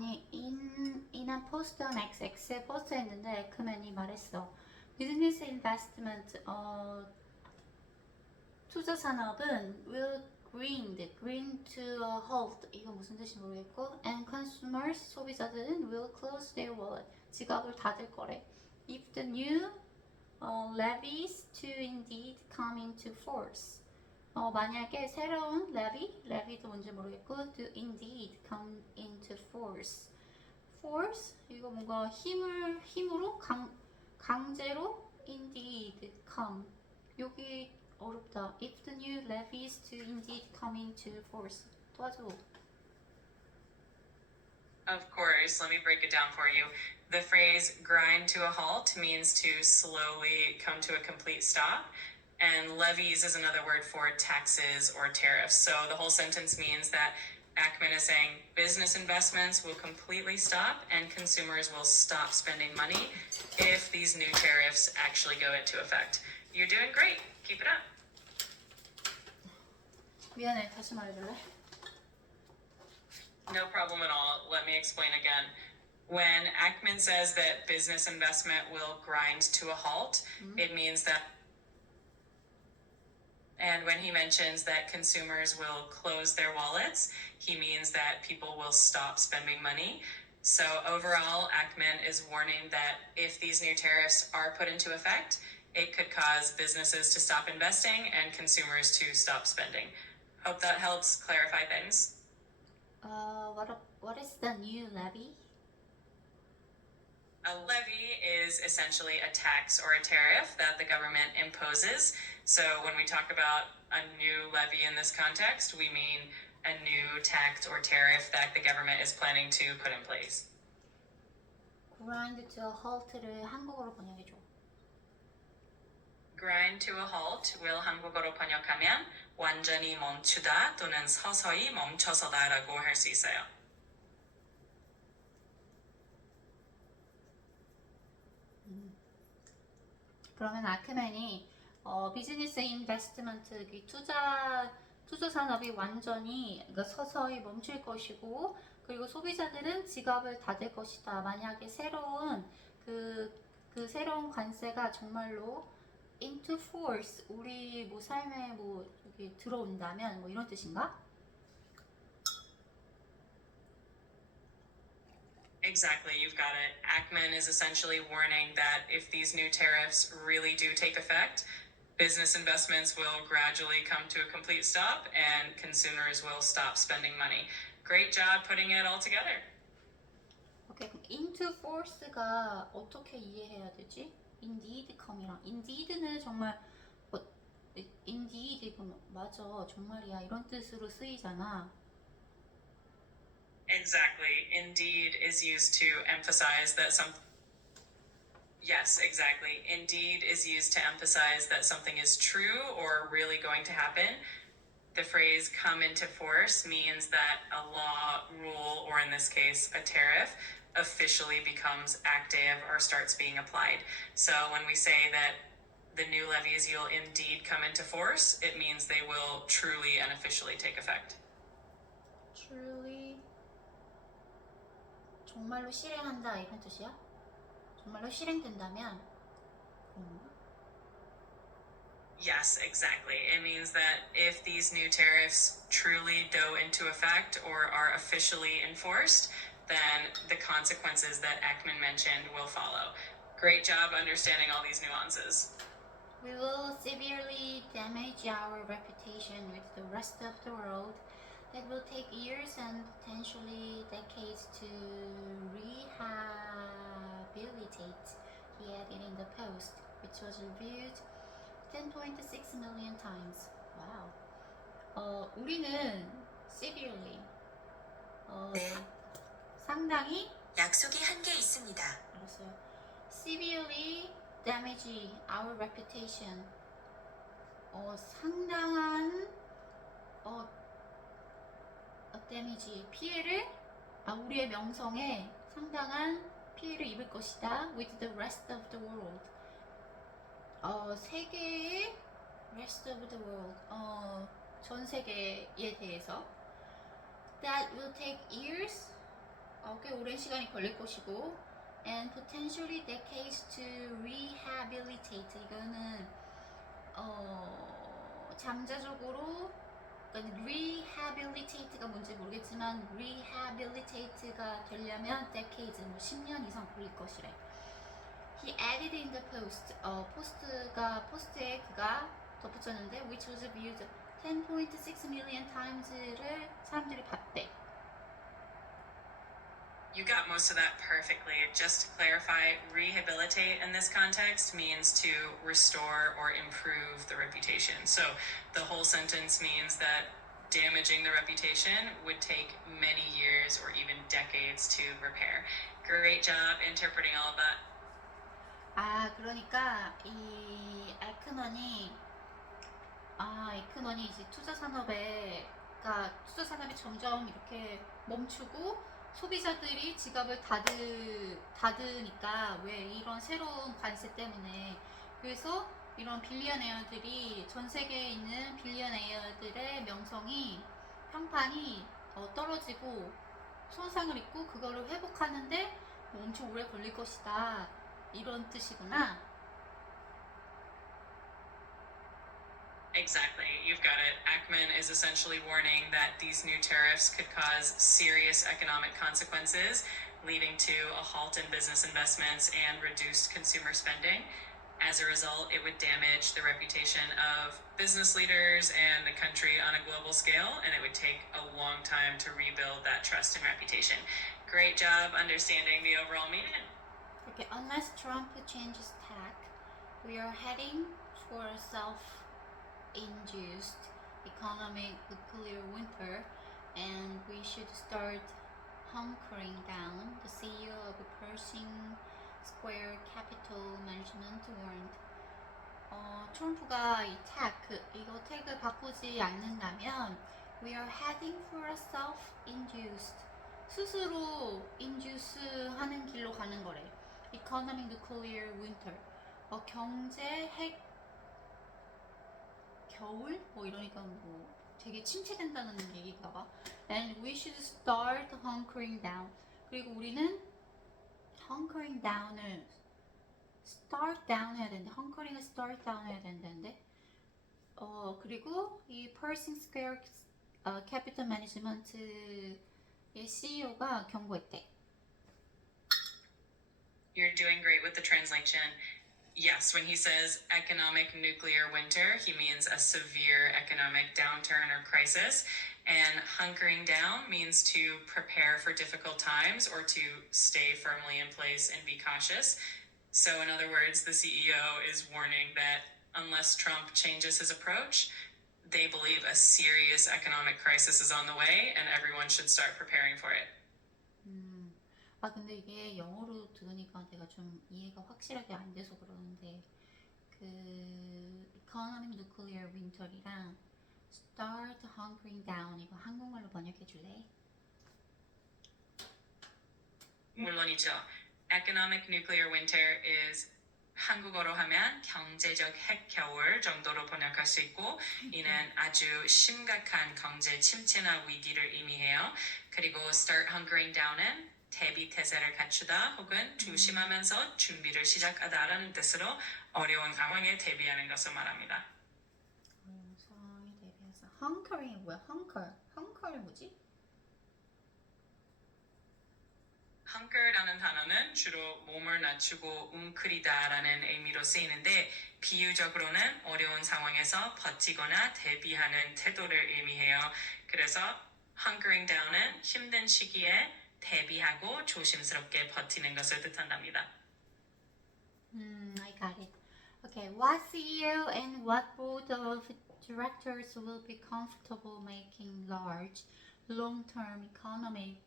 아니 in a post on XX에 포스트했는데 에크맨이 말했어. 비즈니스 인베스트먼트 투자 산업은 will grind to a halt. 이거 무슨 뜻인지 모르겠고 and consumers 소비자들은 will close their wallet. 지갑을 닫을 거래. If the new levies to indeed come into force. 만약에 새로운 levy도 뭔지 모르겠고 to indeed come into force. force 이거 뭔가 힘으로 강제로 indeed come. 여기 어렵다. If the new levies to indeed come into force. 도와줘. Of course, let me break it down for you. The phrase grind to a halt means to slowly come to a complete stop. And levies is another word for taxes or tariffs. So the whole sentence means that Ackman is saying business investments will completely stop and consumers will stop spending money if these new tariffs actually go into effect. You're doing great. Keep it up. 미안해. 다시 말해줄래? No problem at all. Let me explain again. When Ackman says that business investment will grind to a halt, it means that. And when he mentions that consumers will close their wallets, he means that people will stop spending money. So overall, Ackman is warning that if these new tariffs are put into effect, it could cause businesses to stop investing and consumers to stop spending. Hope that helps clarify things. What is the new levy? A levy is essentially a tax or a tariff that the government imposes. So when we talk about a new levy in this context, we mean a new tax or tariff that the government is planning to put in place. grind to a halt를 한국어로 번역해줘. grind to a halt will 한국어로 번역하면 완전히 멈추다 또는 서서히 멈춰서다라고 할 수 있어요. 그러면 아크맨이 비즈니스 인베스트먼트 투자 산업이 완전히 그러니까 서서히 멈출 것이고 그리고 소비자들은 지갑을 닫을 것이다. 만약에 새로운 그 새로운 관세가 정말로 into force 우리 뭐 삶에 뭐 여기 들어온다면 뭐 이런 뜻인가? Exactly, you've got it. Ackman is essentially warning that if these new tariffs really do take effect, business investments will gradually come to a complete stop and consumers will stop spending money. Great job putting it all together. 오케이, 그럼 into force가 어떻게 이해해야 되지? indeed come이랑 indeed는 정말 indeed 이거 맞아 정말이야 이런 뜻으로 쓰이잖아. Exactly. Indeed is used to emphasize that some. Yes, exactly. Indeed is used to emphasize that something is true or really going to happen. The phrase come into force means that a law, rule, or in this case, a tariff, officially becomes active or starts being applied. So when we say that the new levies will indeed come into force, it means they will truly and officially take effect. truly 정말로 실행한다 이런 뜻이야? 정말로 실행된다면 Yes, exactly. It means that if these new tariffs truly go into effect or are officially enforced, then the consequences that Ekman mentioned will follow. Great job understanding all these nuances. We will severely damage our reputation with the rest of the world. It will take years and potentially decades to rehabilitate, he added in the post, which was reviewed 10.6 million times. Wow. 우리는 severely 네. 상당히 약속이 한 개 있습니다. 알았어요. severely damage our reputation. 상당한 damage 피해를 우리의 명성에 상당한 피해를 입을 것이다. With the rest of the world. 세계의 rest of the world. 전 세계에 대해서. That will take years. 꽤 오랜 시간이 걸릴 것이고 and potentially decades to rehabilitate 이거는 잠재적으로 그러니까 rehabilitate가 뭔지 모르겠지만 rehabilitate가 되려면 decades 뭐 10년 이상 걸릴 것이래. He added in the post 포스트에 그가 덧붙였는데 which was viewed 10.6 million times를 사람들이 봤대. You got most of that perfectly. Just to clarify, rehabilitate in this context means to restore or improve the reputation. So the whole sentence means that damaging the reputation would take many years or even decades to repair. Great job interpreting all of that. 그러니까 이 에크먼이 이제 투자 산업이 점점 이렇게 멈추고 소비자들이 지갑을 닫으니까 왜 이런 새로운 관세 때문에 그래서 이런 빌리언에어들이 전 세계에 있는 빌리언에어들의 명성이 평판이 떨어지고 손상을 입고 그거를 회복하는데 엄청 오래 걸릴 것이다 이런 뜻이구나. Exactly, you've got it. Ackman is essentially warning that these new tariffs could cause serious economic consequences, leading to a halt in business investments and reduced consumer spending. As a result, it would damage the reputation of business leaders and the country on a global scale, and it would take a long time to rebuild that trust and reputation. Great job understanding the overall meaning. Okay, unless Trump changes tack, we are heading for a self-induced economic nuclear winter, and we should start hunkering down. The CEO of Pershing Square Capital Management warned. 트럼프가 이 이거 택을 바꾸지 않는다면 we are heading for a self-induced 스스로 induce 하는 길로 가는 거래. Economic nuclear winter. 경제 핵 겨울? 뭐 이러니까 뭐 되게 침체된다는 얘기인가 봐. And we should start hunkering down. 그리고 우리는 hunkering down을 start down 해야 되는데 hunkering을 start down 해야 된다는데 그리고 이 Pershing Square Capital Management의 CEO가 경고했대. You're doing great with the translation. Yes, when he says economic nuclear winter, he means a severe economic downturn or crisis. And hunkering down means to prepare for difficult times or to stay firmly in place and be cautious. So, in other words, the CEO is warning that unless Trump changes his approach, they believe a serious economic crisis is on the way and everyone should start preparing for it. 근데 이게 영어로 들으니까 내가 좀 이해가 확실하게 안 돼서 그러는데 그 Economic Nuclear Winter이랑 Start Hunkering Down 이거 한국말로 번역해 줄래? 물론이죠. Economic nuclear winter is 한국어로 하면 경제적 핵겨울 정도로 번역할 수 있고 이는 아주 심각한 경제 침체나 위기를 의미해요. 그리고 start hunkering down은 대비 태세를 갖추다 혹은 조심하면서 준비를 시작하다라는 뜻으로 어려운 상황에 대비하는 것을 말합니다. 어려운 상황에 대비해서 Hunkering이 뭐야? Hunker이 뭐지? hunker라는 단어는 주로 몸을 낮추고 웅크리다라는 의미로 쓰이는데 비유적으로는 어려운 상황에서 버티거나 대비하는 태도를 의미해요. 그래서 hunkering down은 힘든 시기에 대비하고 조심스럽게 버티는 것을 뜻한답니다. I got it. Okay, what CEO and what board of directors will be comfortable making large, long-term economic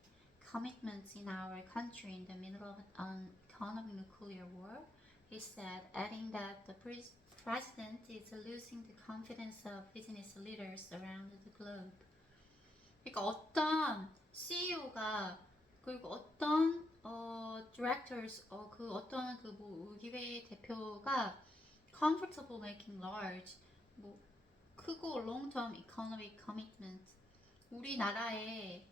commitments in our country in the middle of an economic nuclear war? He said, adding that the president is losing the confidence of business leaders around the globe. 그러니까 어떤 CEO가 그리고 어떤 directors 그 어떤 그 뭐 의회의 대표가 comfortable making large 뭐 크고 long term economic commitment 우리나라의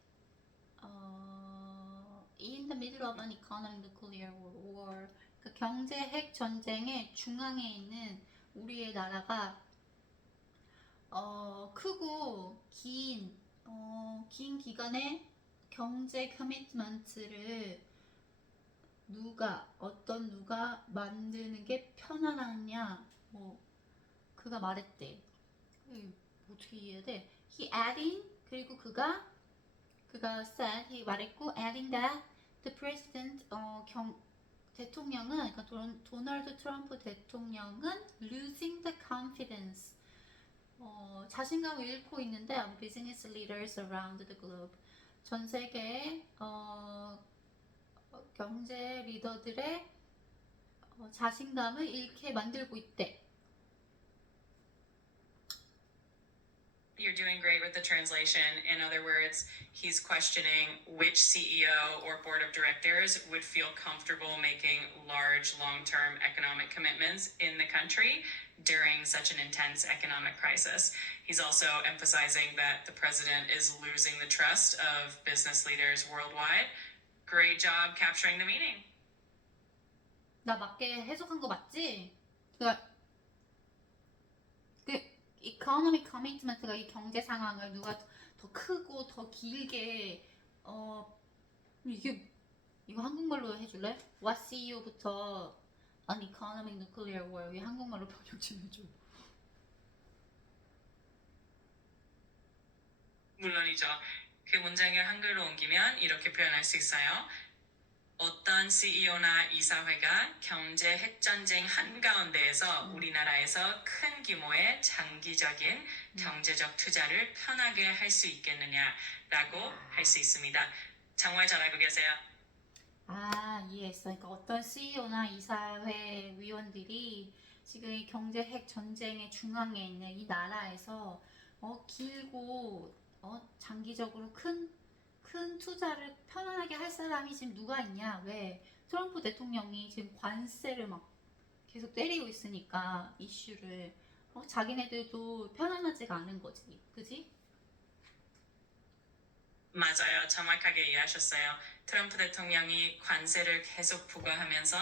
in the middle of an economic nuclear war. 그 경제 핵 전쟁의 중앙에 있는 우리의 나라가 크고 긴 기간의 경제 커미트먼트를 누가 만드는 게 편안하냐, 뭐 그가 말했대. 어떻게 이해해야 돼? He adding, 그리고 그가 said, he 말했고, adding that the president, 대통령은, 그러니까 도널드 트럼프 대통령은 losing the confidence, 자신감을 잃고 있는데 business leaders around the globe, 전 세계의 경제 리더들의 자신감을 잃게 만들고 있대. You're doing great with the translation. In other words, he's questioning which CEO or board of directors would feel comfortable making large long-term economic commitments in the country during such an intense economic crisis. He's also emphasizing that the president is losing the trust of business leaders worldwide. Great job capturing the meaning. 나 맞게 해석한 거 맞지? economic commitment가 이 경제 상황을 누가 더 크고 더 길게 이거 한국말로 해줄래? What CEO부터 an economic nuclear war, 이 한국말로 번역 좀 해줘. 물론이죠. 그 문장을 한글로 옮기면 이렇게 표현할 수 있어요. 어떤 CEO나 이사회가 경제 핵전쟁 한가운데에서 우리나라에서 큰 규모의 장기적인 경제적 투자를 편하게 할 수 있겠느냐라고 할 수 있습니다. 정말 잘 알고 계세요. 이해했어. 그러니까 어떤 CEO나 이사회 위원들이 지금 이 경제 핵 전쟁의 중앙에 있는 이 나라에서 길고 장기적으로 큰 투자를 편안하게 할 사람이 지금 누가 있냐? 왜? 트럼프 대통령이 지금 관세를 막 계속 때리고 있으니까 이슈를 자기네들도 편안하지가 않은 거지, 그지? 맞아요. 정확하게 이해하셨어요. 트럼프 대통령이 관세를 계속 부과하면서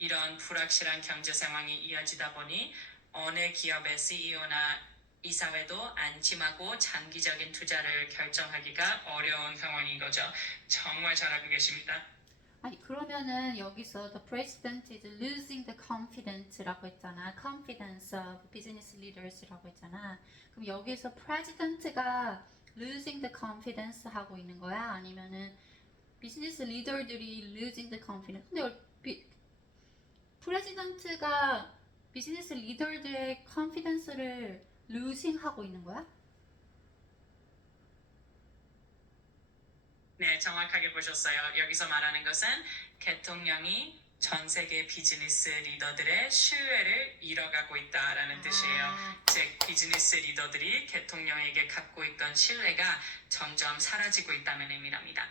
이런 불확실한 경제 상황이 이어지다 보니 어느 기업의 CEO나 이사회도 안심하고 장기적인 투자를 결정하기가 어려운 상황인 거죠. 정말 잘 알고 계십니다. 아니 그러면은 여기서 the president is losing the confidence라고 했잖아. confidence of business leaders라고 했잖아. 그럼 여기서 president가 losing the confidence 하고 있는 거야? 아니면은 비즈니스 리더들이 losing the confidence? 근데 프레지던트가 비즈니스 리더들의 confidence를 losing 하고 있는 거야? 네, 정확하게 보셨어요. 여기서 말하는 것은 대통령이 전 세계 비즈니스 리더들의 신뢰를 잃어가고 있다라는 뜻이에요. 즉, 비즈니스 리더들이 대통령에게 갖고 있던 신뢰가 점점 사라지고 있다는 의미랍니다.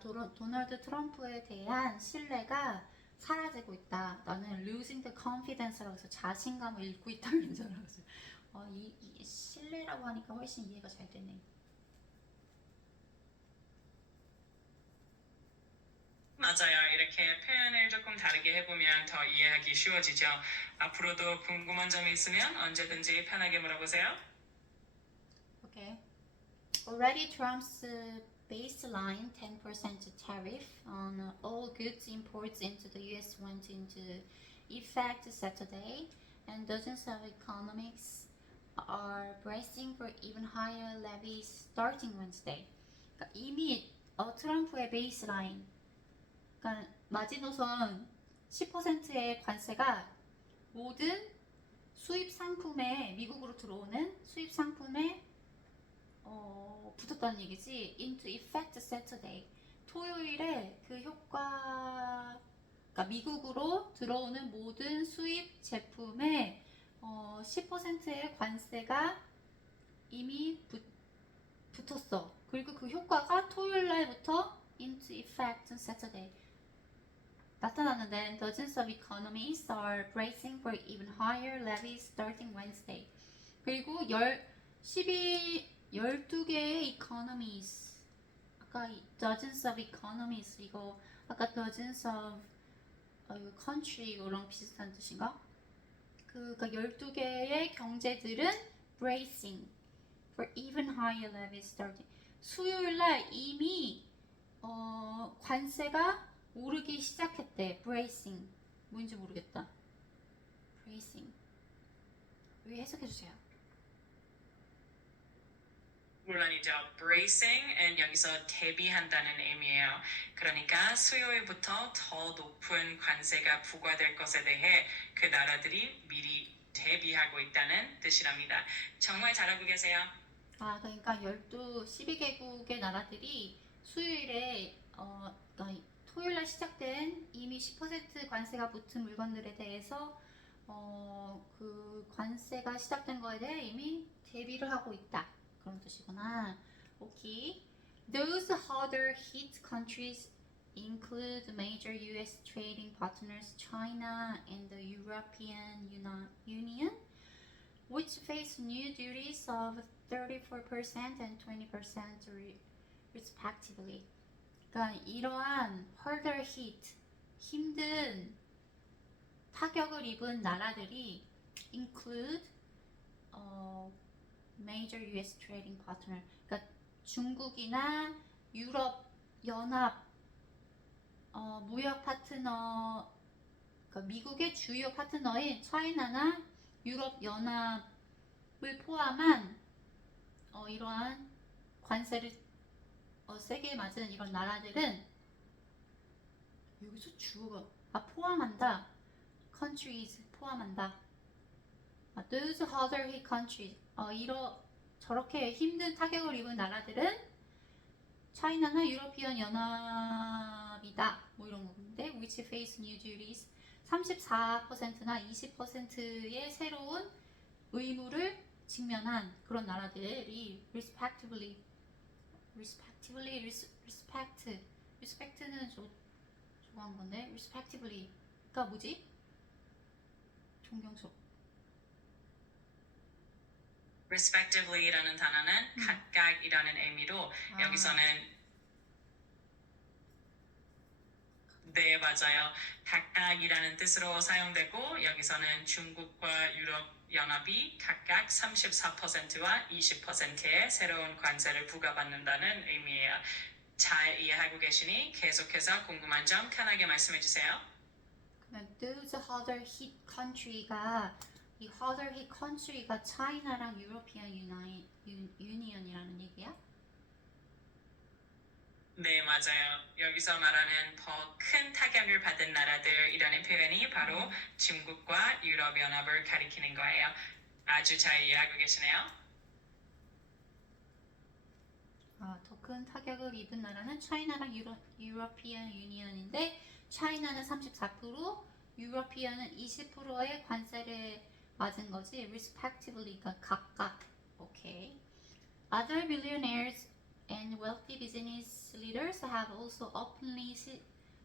도널드 트럼프에 대한 신뢰가 사라지고 있다. 나는 losing the confidence라고 해서 자신감을 잃고 있다는 줄 알았어요. 이 신뢰라고 하니까 훨씬 이해가 잘 되네. 맞아요. 이렇게 표현을 조금 다르게 해보면 더 이해하기 쉬워지죠. 앞으로도 궁금한 점이 있으면 언제든지 편하게 물어보세요. Okay. Already Trump's baseline 10% tariff on all goods imports into the US went into effect Saturday, and dozens of economists are bracing for even higher levies starting Wednesday. 그러니까 이미 트럼프의 베이스라인, 그러니까 마지노선 10%의 관세가 모든 수입 상품에, 미국으로 들어오는 수입 상품에 붙었다는 얘기지. into effect Saturday. 토요일에 그 효과, 그러니까 미국으로 들어오는 모든 수입 제품에 10%의 관세가 이미 붙었어. 그리고 그 효과가 토요일 날부터 into effect Saturday 나타나는데, dozens of economists are bracing for even higher levies starting Wednesday. 그리고 12개의 economists, 아까 dozens of economies 이거 아까 dozens of 이거 country 이거랑 비슷한 뜻인가? 그러니까 12개의 경제들은 bracing for even higher levels starting. 수요일 날 이미 관세가 오르기 시작했대. bracing. 뭔지 모르겠다. bracing. 여기 해석해 주세요. 물론이죠. bracing은 여기서 대비한다는 의미예요. 그러니까 수요일부터 더 높은 관세가 부과될 것에 대해 그 나라들이 미리 대비하고 있다는 뜻이랍니다. 정말 잘하고 계세요. 그러니까 12개국의 나라들이 수요일에 그러니까 토요일날 시작된 이미 10% 관세가 붙은 물건들에 대해서 그 관세가 시작된 거에 대해 이미 대비를 하고 있다. 그런 뜻이구나. 오케이. Those harder hit countries include major U.S. trading partners China and the European Union, which face new duties of 34% and 20% respectively. 그러니까 이러한 harder hit, 힘든 타격을 입은 나라들이 include major U.S. trading partner. 그러니까 중국이나 유럽 연합 무역 파트너, 그러니까 미국의 주요 파트너인 차이나나 유럽 연합을 포함한 이러한 관세를 세게 맞은 이런 나라들은 여기서 주어가 포함한다. countries 포함한다. those harder hit countries 저렇게 힘든 타격을 입은 나라들은 차이나나 유러피언 연합이다. 뭐 이런 건데 which face new duties 34%나 20%의 새로운 의무를 직면한 그런 나라들이 respectively는 저거 한 건데 respectively가 뭐지? 존경스럽. respectively라는 단어는 각각이라는 의미로 여기서는 네, 맞아요. 각각이라는 뜻으로 사용되고 여기서는 중국과 유럽 연합이 각각 34%와 20%의 새로운 관세를 부과받는다는 의미예요. 잘 이해하고 계시니 계속해서 궁금한 점 편하게 말씀해 주세요. those harder hit country가 이 harder hit country가 차이나랑 유로피안 유니언이라는 얘기야? 네, 맞아요. 여기서 말하는 더 큰 타격을 받은 나라들이라는 표현이 바로 중국과 유럽연합을 가리키는 거예요. 아주 잘 이해하고 계시네요. 더 큰 타격을 입은 나라는 차이나랑 유러피안 유니언인데 차이나는 34%, 유러피안은 20%의 관세를 맞은 거지. respectively가 각각. 오케이. Other billionaires and wealthy business leaders have also openly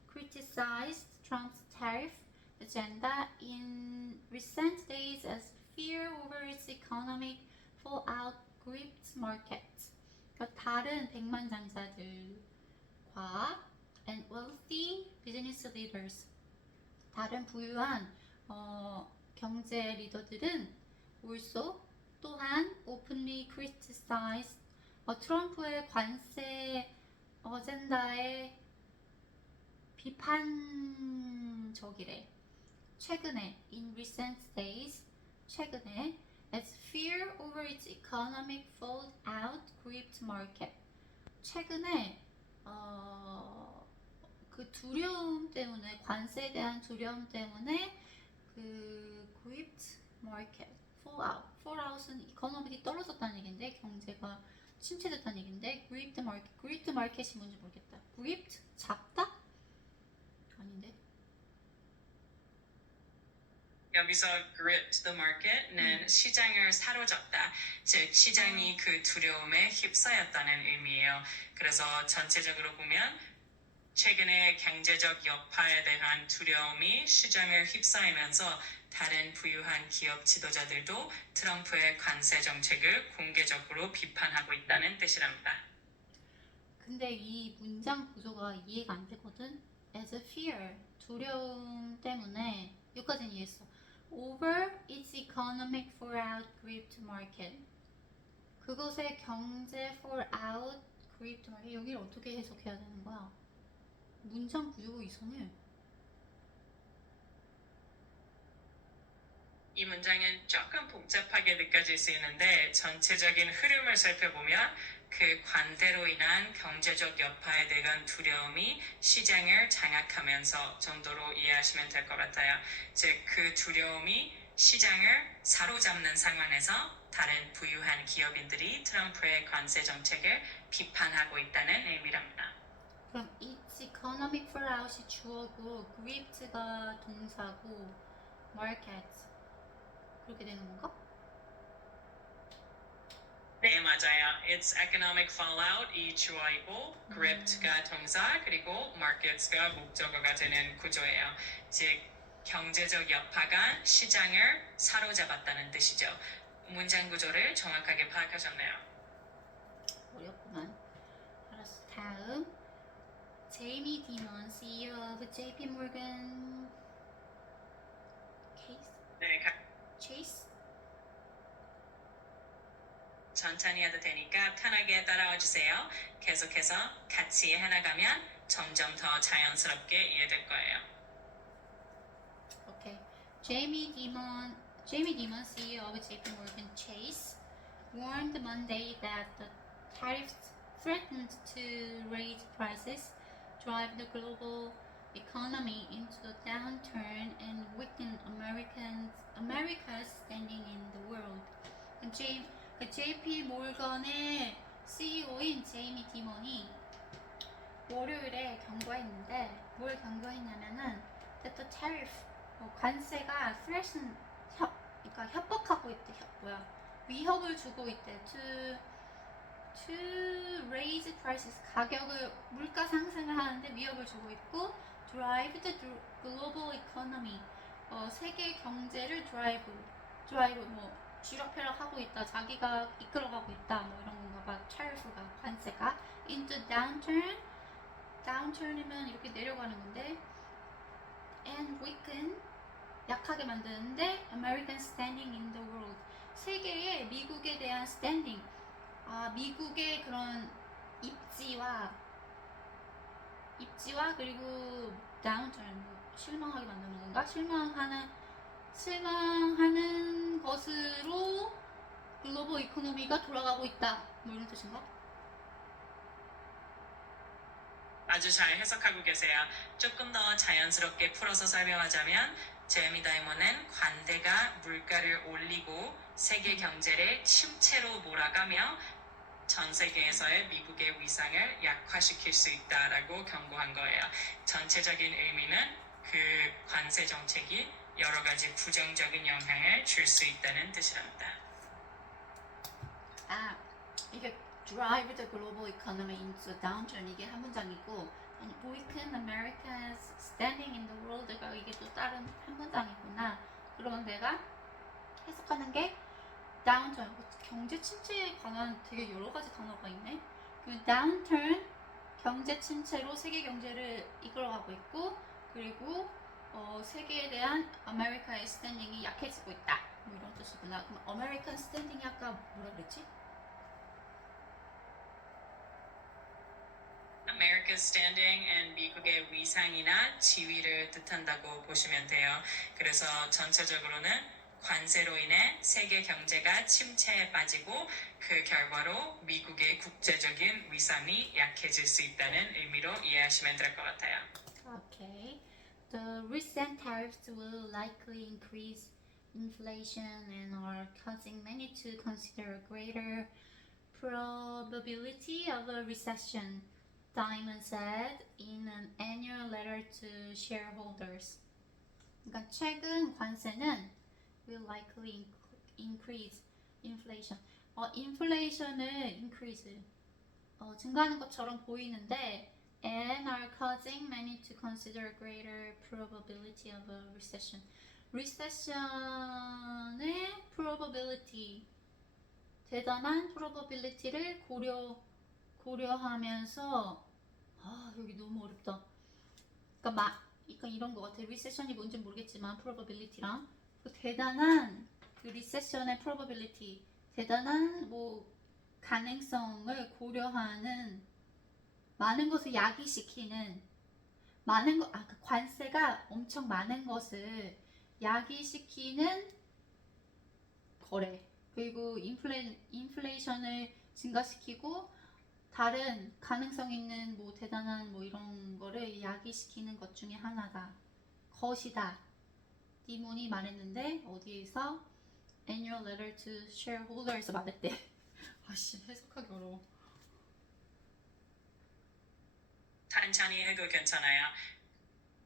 criticized Trump's tariff agenda in recent days as fear over its economic fallout gripped markets. 그러니까 다른 백만장자들과 and wealthy business leaders, 다른 부유한 경제 리더들은 also 또한 openly criticized 트럼프의 관세 어젠다에 비판적이래. 최근에 in recent days 최근에 as fear over its economic fallout gripped market. 최근에 그 두려움 때문에 관세에 대한 두려움 때문에 그 gripped market fallout은 이코노믹이 떨어졌다는 얘긴데 경제가 침체됐다는 얘긴데 gripped market이 뭔지 모르겠다. gripped 잡다? 아닌데. 여기서 gripped the market는 시장을 사로잡다, 즉 시장이 그 두려움에 휩싸였다는 의미예요. 그래서 전체적으로 보면 최근에 경제적 여파에 대한 두려움이 시장을 휩싸이면서 다른 부유한 기업 지도자들도 트럼프의 관세 정책을 공개적으로 비판하고 있다는 뜻이랍니다. 근데 이 문장 구조가 이해가 안 되거든. As a fear, 두려움 때문에 여기까지는 이해했어. Over its economic fallout gripped market. 그것의 경제 fallout gripped market. 여기를 어떻게 해석해야 되는 거야? 문장 구조가 이상해. 이 문장은 조금 복잡하게 느껴질 수 있는데 전체적인 흐름을 살펴보면 그 관대로 인한 경제적 여파에 대한 두려움이 시장을 장악하면서 정도로 이해하시면 될 것 같아요. 즉, 그 두려움이 시장을 사로잡는 상황에서 다른 부유한 기업인들이 트럼프의 관세 정책을 비판하고 있다는 의미랍니다. 그럼 its economic fallout이 주어고 gripped가 동사고 market 그렇게 되는 건가? 네, 맞아요. It's economic fallout 이 주어이고 gripped가 동사 그리고 markets가 목적어가 되는 구조예요. 즉 경제적 여파가 시장을 사로잡았다는 뜻이죠. 문장 구조를 정확하게 파악하셨네요. 어렵구만. 알았어. 다음 제이미 디먼 CEO of JP Morgan 네, Chase 천천히 해도 되니까 편하게 따라와 주세요. 계속해서 같이 해나가면 점점 더 자연스럽게 이해될 거예요. Okay. Jamie Dimon, CEO of JP Morgan Chase, warned Monday that the tariffs threatened to raise prices, drive the global economy into a downturn, and weaken America's standing in the world. JP 몰건의 CEO인 제이미 디먼이 월요일에 경고했는데 뭘 경고했냐면은 that the tariff 관세가 threaten 그러니까 협박하고 있대. 위협을 주고 있대. to raise prices 가격을 물가 상승을 하는데 위협을 주고 있고 drive the global economy 세계 경제를 drive 뭐 쥐락펴락하고 있다. 자기가 이끌어가고 있다. 뭐 이런 건가 봐. tariff가 관세가 into downturn이면 이렇게 내려가는 건데 and weaken 약하게 만드는데 American standing in the world 세계의 미국에 대한 standing 미국의 그런 입지와 그리고 downturn 실망하게 만드는 건가? 실망하는 것으로 글로벌 이코노미가 돌아가고 있다 뭐 이런 뜻인가? 아주 잘 해석하고 계세요. 조금 더 자연스럽게 풀어서 설명하자면 제이미 다이먼은 관대가 물가를 올리고 세계 경제를 침체로 몰아가며 전 세계에서의 미국의 위상을 약화시킬 수 있다라고 경고한 거예요. 전체적인 의미는 그 관세 정책이 여러 가지 부정적인 영향을 줄 수 있다는 뜻이랍니다. 이게 drive the global economy into a downturn 이게 한 문장이고 weaken America's standing in the world가 이게 또 다른 한 문장이구나. 그러면 내가 해석하는 게 downturn 경제 침체에 관한 되게 여러 가지 단어가 있네. 그 downturn 경제 침체로 세계 경제를 이끌어가고 있고 그리고 세계에 대한 아메리카의 스탠딩이 약해지고 있다. 뭐 이런 뜻이구나. 그럼 아메리칸 스탠딩이 아까 뭐라 그랬지? America's standing and 미국의 위상이나 지위를 뜻한다고 보시면 돼요. 그래서 전체적으로는 관세로 인해 세계 경제가 침체에 빠지고 그 결과로 미국의 국제적인 위상이 약해질 수 있다는 의미로 이해하시면 될 것 같아요. Okay. The recent tariffs will likely increase inflation and are causing many to consider a greater probability of a recession, Diamond said in an annual letter to shareholders. 그러니까 최근 관세는 will likely increase inflation. 인플레이션을 increase 증가하는 것처럼 보이는데 and are causing many to consider greater probability of a recession. recession의 probability 대단한 probability를 고려하면서 여기 너무 어렵다. 그러니까 이런 거 같아. 리세션이 뭔지 모르겠지만 probability랑 그 대단한 그 리세션의 probability, 대단한 뭐 가능성을 고려하는 많은 것을 야기시키는 많은 그 관세가 엄청 많은 것을 야기시키는 거래. 그리고 인플레이션을 증가시키고 다른 가능성 있는 뭐 대단한 뭐 이런 거를 야기시키는 것 중에 하나다. 것이다. 디몬이 말했는데 어디에서? Annual letter to shareholders에서 말했대. 아씨 해석하기 어려워. 천천히 해도 괜찮아요.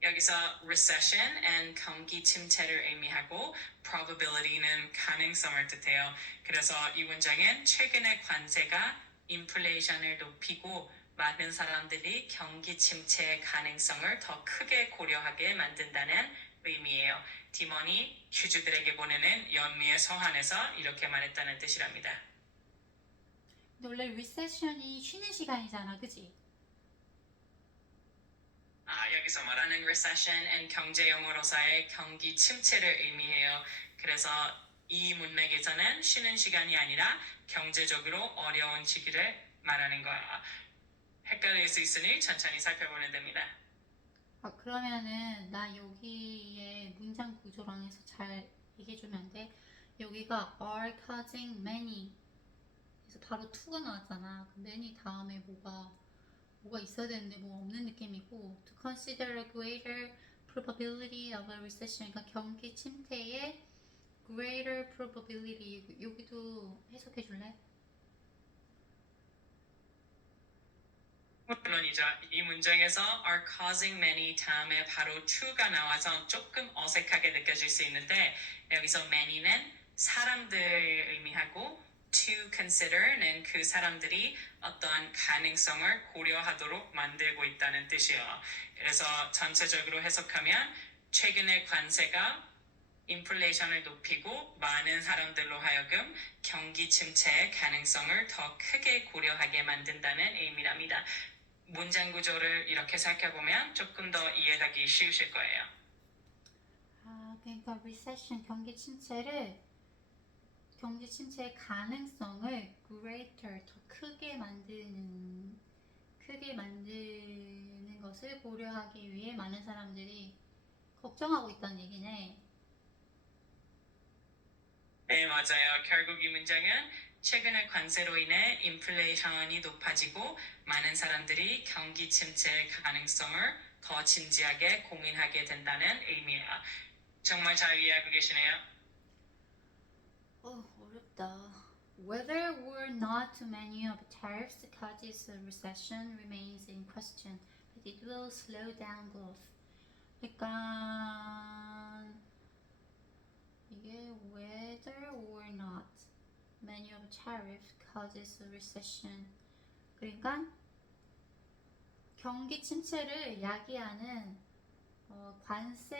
여기서 recession and 경기 침체를 의미하고 probability는 가능성을 뜻해요. 그래서 이 문장은 최근의 관세가 인플레이션을 높이고 많은 사람들이 경기 침체의 가능성을 더 크게 고려하게 만든다는 의미예요. 디몬이 주주들에게 보내는 연미의 서한에서 이렇게 말했다는 뜻이랍니다. 근데 원래 리세션이 쉬는 시간이잖아, 그지? 여기서 말하는 recession and 경제 용어로서의 경기 침체를 의미해요. 그래서 이 문맥에서는 쉬는 시간이 아니라 경제적으로 어려운 시기를 말하는 거야. 헷갈릴 수 있으니 천천히 살펴보면 됩니다. 그러면은 나 여기에 문장 구조랑 해서 잘 얘기해주면 안 돼? 여기가 are causing many 그래서 바로 to가 나왔잖아. 그 many 다음에 뭐가 있어야 되는데 뭐 없는 느낌이고 to consider a greater probability of a recession 그러니까 경기 침체의 greater probability 여기도 해석해 줄래? 물론이죠. 이 문장에서 are causing many 다음에 바로 to가 나와서 조금 어색하게 느껴질 수 있는데 여기서 many는 사람들을 의미하고 to consider는 그 사람들이 어떤 가능성을 고려하도록 만들고 있다는 뜻이에요. 그래서 전체적으로 해석하면 최근의 관세가 인플레이션을 높이고 많은 사람들로 하여금 경기 침체의 가능성을 더 크게 고려하게 만든다는 의미랍니다. 문장 구조를 이렇게 살펴보면 조금 더 이해하기 쉬우실 거예요. 그러니까 recession 경기 침체의 가능성을 greater 더 크게 만드는 것을 고려하기 위해 많은 사람들이 걱정하고 있다는 얘기네. 네, 맞아요. 결국 이 문장은 최근의 관세로 인해 인플레이션이 높아지고 많은 사람들이 경기 침체의 가능성을 더 진지하게 고민하게 된다는 의미예요. 정말 잘 이해하고 계시네요. 어렵다. Whether or not many of tariffs causes a recession remains in question, but it will slow down growth. 그러니까 이게 whether or not many of tariff causes a recession. 그러니까 경기 침체를 야기하는 관세가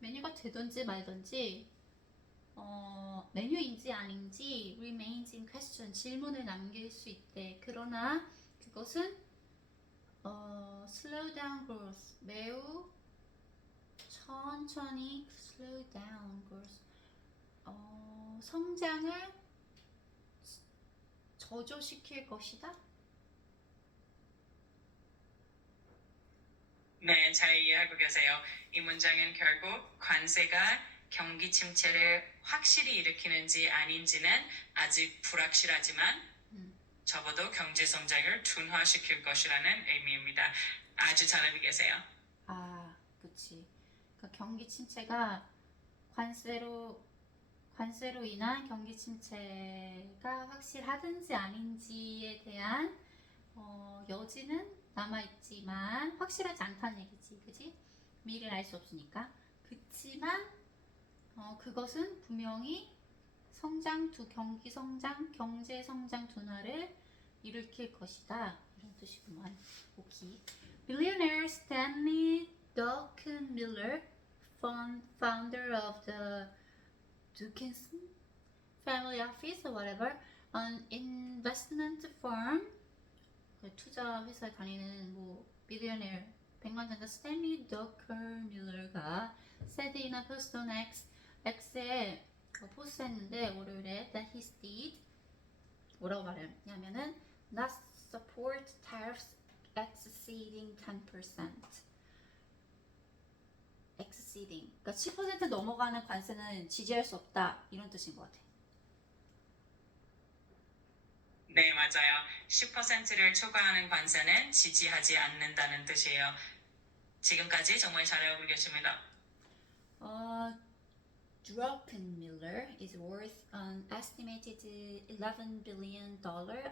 메뉴가 되든지 말든지 메뉴인지 아닌지 remains in question 질문을 남길 수 있대. 그러나 그것은 slow down growth 매우 천천히 slow down growth 성장을 저조시킬 것이다. 네, 잘 이해하고 계세요. 이 문장은 결국 관세가 경기 침체를 확실히 일으키는지 아닌지는 아직 불확실하지만 적어도 경제 성장을 둔화시킬 것이라는 의미입니다. 아주 잘 알고 계세요. 그치. 그러니까 경기 침체가 관세로 인한 경기 침체가 확실하든지 아닌지에 대한 여지는 남아있지만 확실하지 않다는 얘기지, 그지? 미래를 알 수 없으니까. 그치만 그것은 분명히 경기 성장, 경제 성장 둔화를 일으킬 것이다. 이런 뜻이구만. 오케이. Billionaire Stanley Druckenmiller, founder of the Dickinson family office or whatever, An investment firm, 그 투자 회사에 다니는 뭐 비리어네어 백만장자 스탠리 더컬밀러가 said in a post on X에 포스트했는데 월요일에 that he did 뭐라고 말했냐면은 not support tariffs exceeding 10%. exceeding 그러니까 10% 넘어가는 관세는 지지할 수 없다 이런 뜻인 것 같아. 네, 맞아요. 10%를 초과하는 관세는 지지하지 않는다는 뜻이에요. 지금까지 정말 잘하고 계십니다. Druckenmiller is worth an estimated $11 billion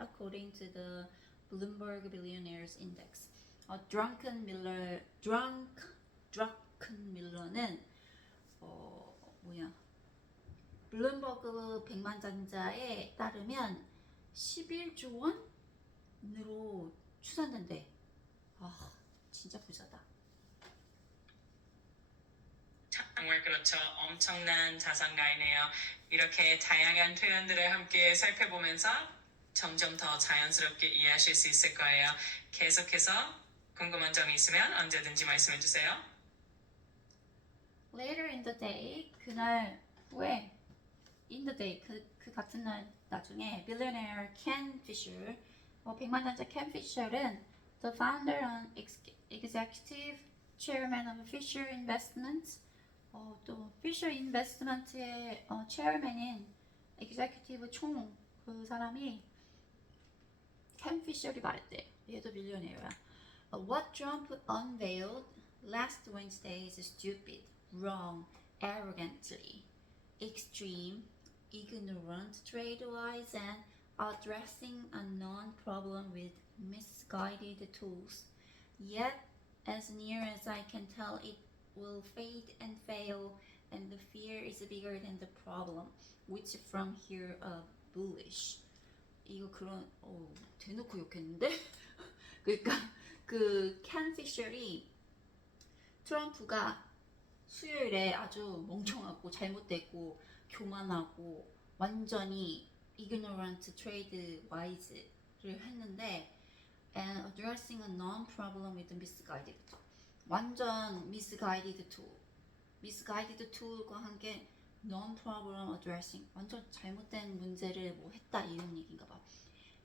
according to the Bloomberg Billionaires Index. Druckenmiller는 뭐야? 블룸버그 백만장자에 따르면 11조 원으로 추산된대. 아, 진짜 부자다. 정말 그렇죠. 엄청난 자산가이네요. 이렇게 다양한 표현들을 함께 살펴보면서 점점 더 자연스럽게 이해하실 수 있을 거예요. 계속해서 궁금한 점이 있으면 언제든지 말씀해 주세요. Later in the day, 그날 후에 in the day, 그 같은 날 나중에 billionaire Ken Fisher, 백만장자 Ken Fisher은 the founder and executive chairman of Fisher Investments, 또 Fisher Investments의 chairman인 executive 총 그 사람이 Ken Fisher이 말했대. 얘도 빌리어네어야. What Trump unveiled last Wednesday is stupid, wrong, arrogantly, extreme, ignorant, trade-wise, and addressing a known problem with misguided tools. Yet, as near as I can tell, it will fade and fail, and the fear is bigger than the problem, which from here bullish. 이거 그런 대놓고 욕했는데? 그러니까 그 켄 피셔리 트럼프가 수요일에 아주 멍청하고 잘못되고 교만하고 완전히 ignorant trade wise를 했는데 and addressing a known problem with misguided tool. 완전 misguided tool. misguided tool과 함께 known problem addressing. 완전 잘못된 문제를 뭐 했다 이런 얘기인가 봐.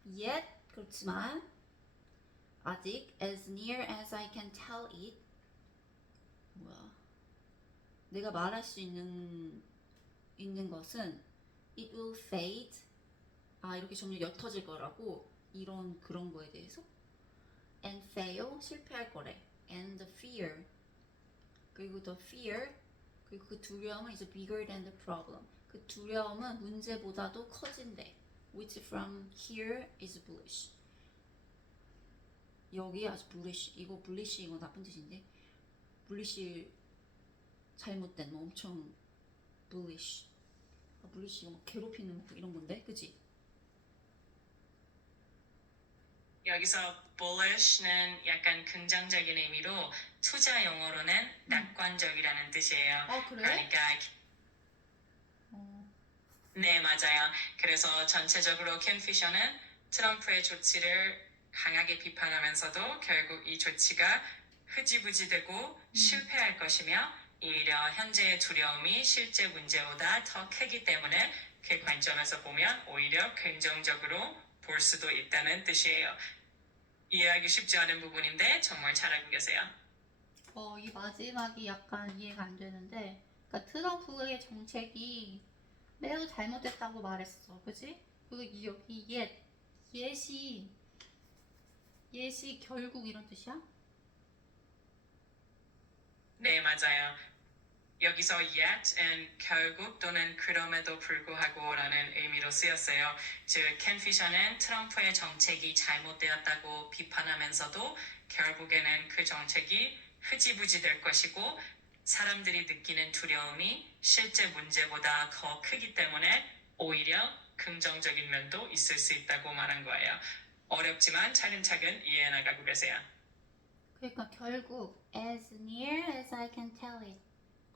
Yet 그렇지만 아직 as near as I can tell it 뭐야? 내가 말할 수 있는 것은 it will fade. 이렇게 점점 옅어질 거라고 이런 그런 거에 대해서 and fail 실패할 거래. and the fear 그리고 the fear 그리고 그 두려움은 is bigger than the problem. 그 두려움은 문제보다도 커진대. which from here is bullish. 여기 아주 bullish. 이거 bullish 이거 나쁜 뜻인데 bullish 잘못된 뭐 엄청 bullish. bullish 이거 괴롭히는 이런 건데, 그치? 여기서 bullish는 약간 긍정적인 의미로 투자 용어로는 낙관적이라는 뜻이에요. 그래? 그러니까 네, 맞아요. 그래서 전체적으로 켄 피셔는 트럼프의 조치를 강하게 비판하면서도 결국 이 조치가 흐지부지되고 실패할 것이며 오히려 현재의 두려움이 실제 문제보다 더 크기 때문에 그 관점에서 보면 오히려 긍정적으로 볼 수도 있다는 뜻이에요. 이해하기 쉽지 않은 부분인데 정말 잘하고 계세요. 이 마지막이 약간 이해가 안 되는데, 그러니까 트럼프의 정책이 매우 잘못됐다고 말했어, 그지? 그리고 여기 예시 결국 이런 뜻이야? 네, 맞아요. 여기서 yet은 결국 또는 그럼에도 불구하고라는 의미로 쓰였어요. 즉, 켄 피셔는 트럼프의 정책이 잘못되었다고 비판하면서도 결국에는 그 정책이 흐지부지 될 것이고 사람들이 느끼는 두려움이 실제 문제보다 더 크기 때문에 오히려 긍정적인 면도 있을 수 있다고 말한 거예요. 어렵지만 차근차근 이해해 나가고 계세요. 그러니까 결국 as near as I can tell it.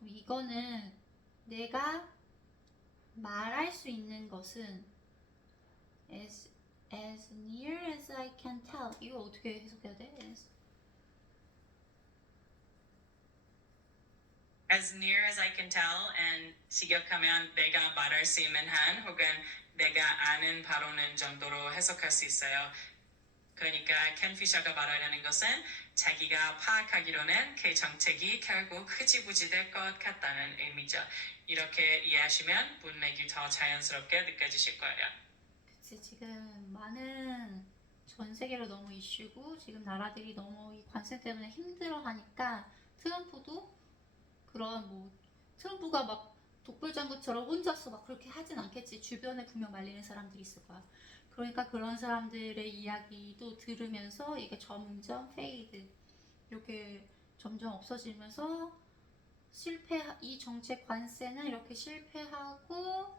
이거는 내가 말할 수 있는 것은 as near as I can tell. 이거 어떻게 해석해야 돼? As near as I can tell, and 직역하면 내가 말할 수 있는 한 혹은 내가 아는 바로는 정도로 해석할 수 있어요. 그러니까 켄 피셔가 말하려는 것은 자기가 파악하기로는 그 정책이 결국 흐지부지 될 것 같다는 의미죠. 이렇게 이해하시면 문맥이 더 자연스럽게 느껴지실 거예요. 그치, 지금 많은 전 세계로 너무 이슈고 지금 나라들이 너무 이 관세 때문에 힘들어하니까 트럼프도 그런 뭐 트럼프가 막 독불장군처럼 혼자서 막 그렇게 하진 않겠지. 주변에 분명 말리는 사람들이 있을 거야. 그러니까 그런 사람들의 이야기도 들으면서 이게 점점 페이드 이렇게 점점 없어지면서 이 정책 관세는 이렇게 실패하고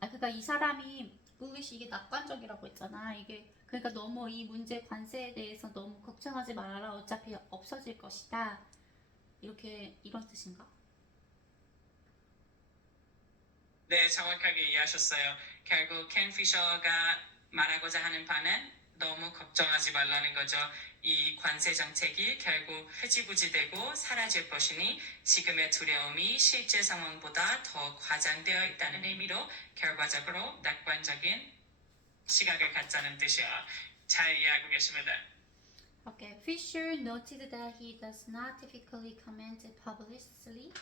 그러니까 이 사람이 무릇이 이게 낙관적이라고 했잖아. 이게 그러니까 너무 이 문제 관세에 대해서 너무 걱정하지 말아라. 어차피 없어질 것이다. 이렇게 이런 뜻인가? 네, 정확하게 이해하셨어요. 결국 켄 피셔가 말하고자 하는 바는 너무 걱정하지 말라는 거죠. 이 관세 정책이 결국 흐지부지되고 사라질 것이니 지금의 두려움이 실제 상황보다 더 과장되어 있다는 의미로 결과적으로 낙관적인 시각을 갖자는 뜻이야. 잘 이해하고 계십니다. Okay, Fisher noted that he does not typically comment publicly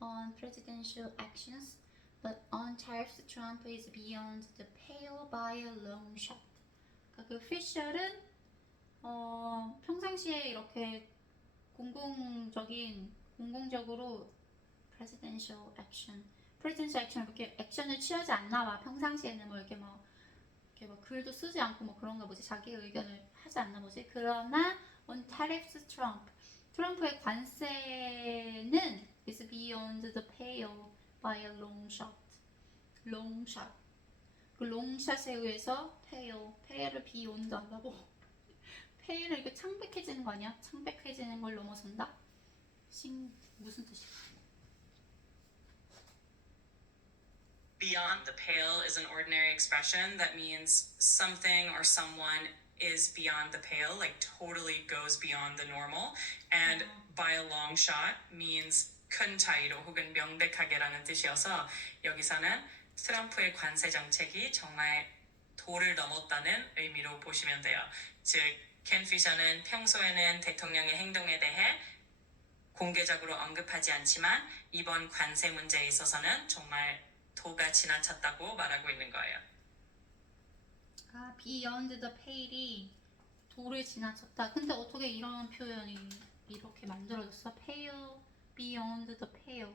on presidential actions, but on tariffs, Trump is beyond the pale by a long shot. 그러니까 그 피셔는 평상시에 이렇게 공공적으로 presidential action 이렇게 액션을 취하지 않나 봐. 평상시에는 뭐 이렇게 뭐 글도 쓰지 않고 뭐 그런가 보지. 자기 의견을 하지 않나 보지. 그러나 on tariffs 트럼프의 관세는 is beyond the pale by a long shot. 그 롱샷에 의해서 pale을 beyond 한다고. pale은 이렇게 창백해지는 거 아니야? 창백해지는 걸 넘어선다? 무슨 뜻이야? Beyond the pale is an ordinary expression that means something or someone is beyond the pale, like totally goes beyond the normal. And by a long shot means 큰 차이로 혹은 명백하게라는 뜻이어서 여기서는 트럼프의 관세 정책이 정말 도를 넘었다는 의미로 보시면 돼요. 즉, 켄 피셔는 평소에는 대통령의 행동에 대해 공개적으로 언급하지 않지만 이번 관세 문제에 있어서는 정말 도가 지나쳤다고 말하고 있는 거예요. beyond the pale이 도를 지나쳤다. 근데 어떻게 이런 표현이 이렇게 만들어졌어? pale, beyond the pale.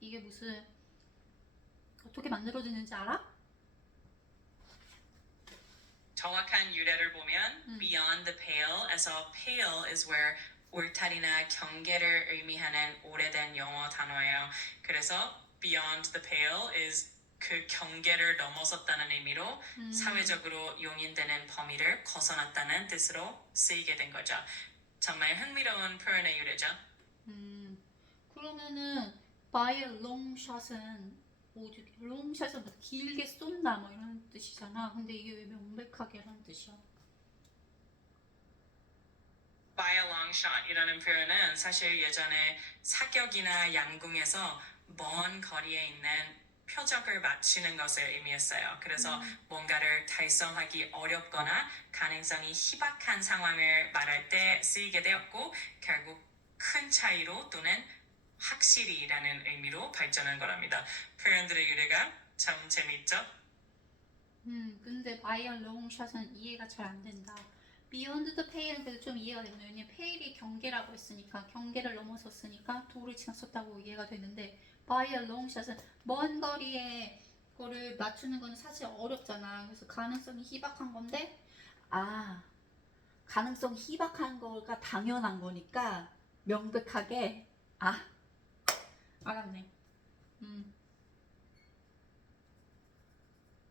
이게 무슨 어떻게 만들어지는지 알아? 정확한 유래를 보면 beyond the pale에서 pale is where 울타리나 경계를 의미하는 오래된 영어 단어예요. 그래서 beyond the pale is 그 경계를 넘어섰다는 의미로 사회적으로 용인되는 범위를 벗어났다는 뜻으로 쓰이게 된 거죠. 정말 흥미로운 표현의 유래죠. 그러면은 by a long shot은 롱샷은 길게 쏜다 뭐 이런 뜻이잖아. 근데 이게 왜 명백하게 하는 뜻이야? by a long shot 이라는 표현은 사실 예전에 사격이나 양궁에서 먼 거리에 있는 표적을 맞추는 것을 의미했어요. 그래서 뭔가를 달성하기 어렵거나 가능성이 희박한 상황을 말할 때 쓰이게 되었고 결국 큰 차이로 또는 확실히라는 의미로 발전한 거랍니다. 표현들의 유래가 참 재미있죠? 근데 by a long shot은 이해가 잘 안 된다. Beyond the pale은 그래도 좀 이해가 되네요. 왜냐면 pale이 경계라고 했으니까 경계를 넘어섰으니까 도를 지나쳤다고 이해가 되는데 by a long shot은 먼 거리에 거를 맞추는 건 사실 어렵잖아. 그래서 가능성이 희박한 건데 가능성이 희박한 거가 당연한 거니까 명백하게 알았네.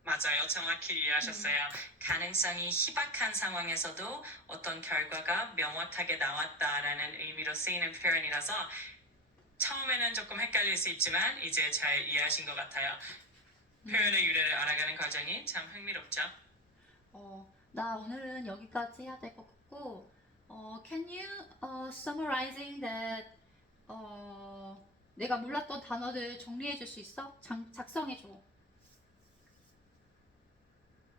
맞아요. 정확히 이해하셨어요. 가능성이 희박한 상황에서도 어떤 결과가 명확하게 나왔다라는 의미로 쓰이는 표현이라서 처음에는 조금 헷갈릴 수 있지만 이제 잘 이해하신 것 같아요. 표현의 유래를 알아가는 과정이 참 흥미롭죠. 나 오늘은 여기까지 해야 될 것 같고, can you summarizing that 내가 몰랐던 단어들 정리해 줄 수 있어? 작성해 줘.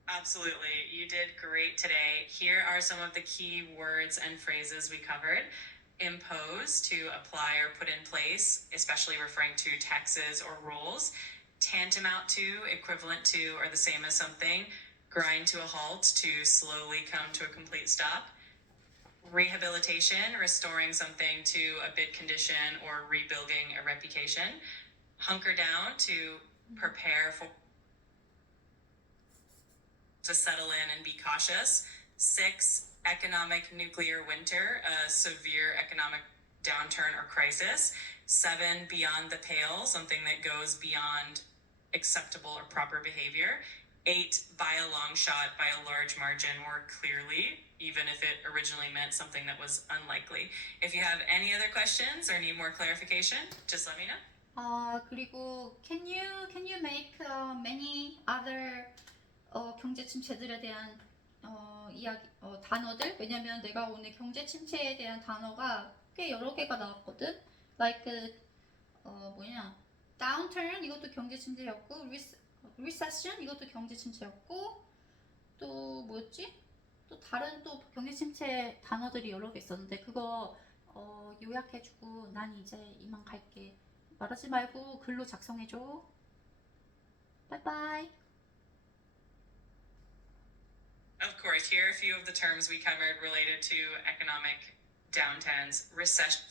Absolutely. You did great today. Here are some of the key words and phrases we covered. Impose, to apply or put in place, especially referring to taxes or rules. Tantamount to, equivalent to, or the same as something. Grind to a halt, to slowly come to a complete stop. Rehabilitation, restoring something to a bid condition or rebuilding a reputation. Hunker down, to prepare for, to settle in and be cautious. 6, economic nuclear winter, a severe economic downturn or crisis. 7, beyond the pale, something that goes beyond acceptable or proper behavior. 8, by a long shot, by a large margin, more clearly, even if it originally meant something that was unlikely. If you have any other questions or need more clarification, just let me know. 그리고 can you make many other 경제 침체들에 대한 이야기 단어들? 왜냐면 내가 오늘 경제 침체에 대한 단어가 꽤 여러 개가 나왔거든. like downturn 이것도 경제 침체였고 recession 이것도 경제 침체였고 또 뭐였지? 또 다른 또 경제 침체 단어들이 여러 개 있었는데 그거 요약해주고 난 이제 이만 갈게. 말하지 말고 글로 작성해줘. 바이바이. Of course, here are a few of the terms we covered related to economic downturns, recession.